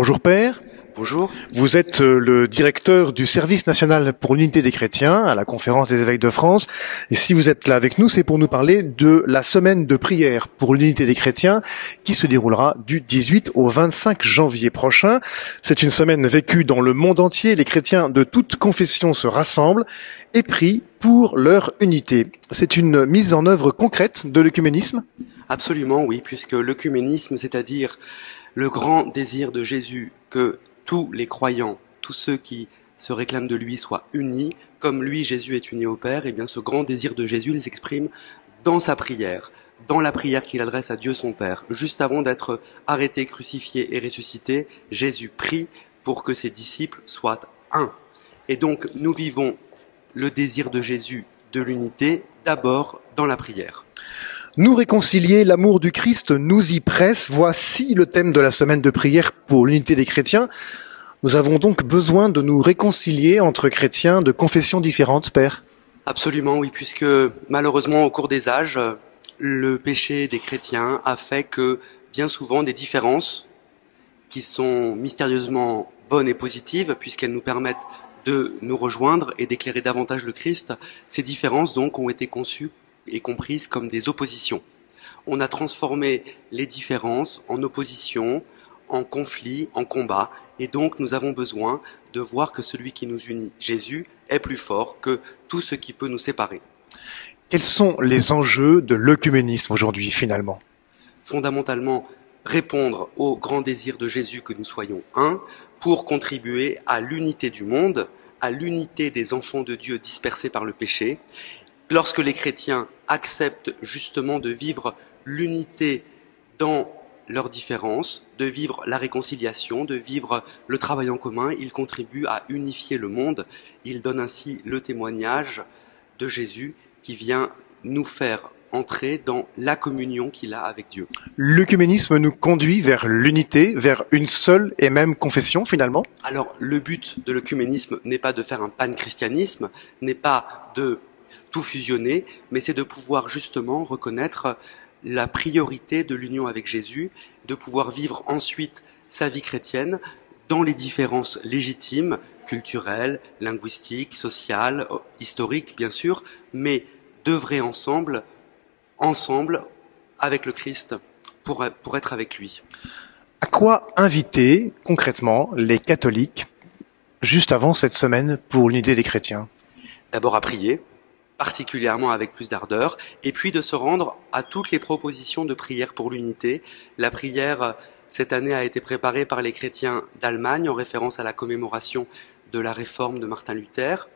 Bonjour Père, Bonjour. vous êtes le directeur du service national pour l'unité des chrétiens à la conférence des évêques de France. Et si vous êtes là avec nous, c'est pour nous parler de la semaine de prière pour l'unité des chrétiens qui se déroulera du 18 au 25 janvier prochain. C'est une semaine vécue dans le monde entier. Les chrétiens de toutes confessions se rassemblent et prient pour leur unité. C'est une mise en œuvre concrète de l'œcuménisme ? Absolument, oui, puisque l'œcuménisme, c'est-à-dire le grand désir de Jésus que tous les croyants, tous ceux qui se réclament de lui soient unis, comme lui, Jésus, est uni au Père, et bien ce grand désir de Jésus, il s'exprime dans sa prière, dans la prière qu'il adresse à Dieu son Père. Juste avant d'être arrêté, crucifié et ressuscité, Jésus prie pour que ses disciples soient un. Et donc, nous vivons le désir de Jésus de l'unité, d'abord dans la prière. Nous réconcilier, l'amour du Christ nous y presse. Voici le thème de la semaine de prière pour l'unité des chrétiens. Nous avons donc besoin de nous réconcilier entre chrétiens de confessions différentes, Père. Absolument, oui, puisque malheureusement, au cours des âges, le péché des chrétiens a fait que bien souvent des différences qui sont mystérieusement bonnes et positives, puisqu'elles nous permettent de nous rejoindre et d'éclairer davantage le Christ, ces différences donc ont été conçues et comprises comme des oppositions. On a transformé les différences en opposition, en conflit, en combat, et donc nous avons besoin de voir que celui qui nous unit, Jésus, est plus fort que tout ce qui peut nous séparer. Quels sont les enjeux de l'œcuménisme aujourd'hui, finalement ? Fondamentalement, répondre au grand désir de Jésus que nous soyons un, pour contribuer à l'unité du monde, à l'unité des enfants de Dieu dispersés par le péché. Lorsque les chrétiens acceptent justement de vivre l'unité dans leurs différences, de vivre la réconciliation, de vivre le travail en commun, ils contribuent à unifier le monde. Ils donnent ainsi le témoignage de Jésus qui vient nous faire entrer dans la communion qu'il a avec Dieu. L'œcuménisme nous conduit vers l'unité, vers une seule et même confession, finalement ? Alors, le but de l'œcuménisme n'est pas de faire un panchristianisme, n'est pas de tout fusionner, mais c'est de pouvoir justement reconnaître la priorité de l'union avec Jésus, de pouvoir vivre ensuite sa vie chrétienne dans les différences légitimes, culturelles, linguistiques, sociales, historiques bien sûr, mais d'œuvrer ensemble avec le Christ pour être avec lui. À quoi inviter concrètement les catholiques juste avant cette semaine pour l'unité des chrétiens ? D'abord à prier, particulièrement avec plus d'ardeur, et puis de se rendre à toutes les propositions de prière pour l'unité. La prière, cette année, a été préparée par les chrétiens d'Allemagne en référence à la commémoration de la réforme de Martin Luther.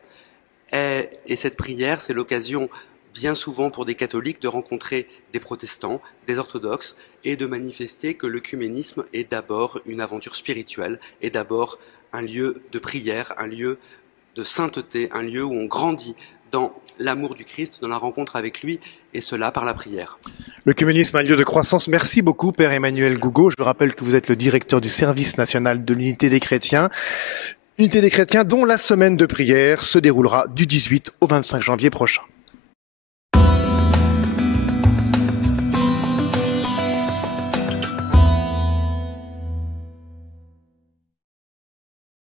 Et cette prière, c'est l'occasion bien souvent pour des catholiques de rencontrer des protestants, des orthodoxes, et de manifester que l'œcuménisme est d'abord une aventure spirituelle, est d'abord un lieu de prière, un lieu de sainteté, un lieu où on grandit dans l'amour du Christ, dans la rencontre avec lui, et cela par la prière. L'œcuménisme, un lieu de croissance. Merci beaucoup, Père Emmanuel Gougaud. Je rappelle que vous êtes le directeur du service national de l'unité des chrétiens. Unité des chrétiens dont la semaine de prière se déroulera du 18 au 25 janvier prochain.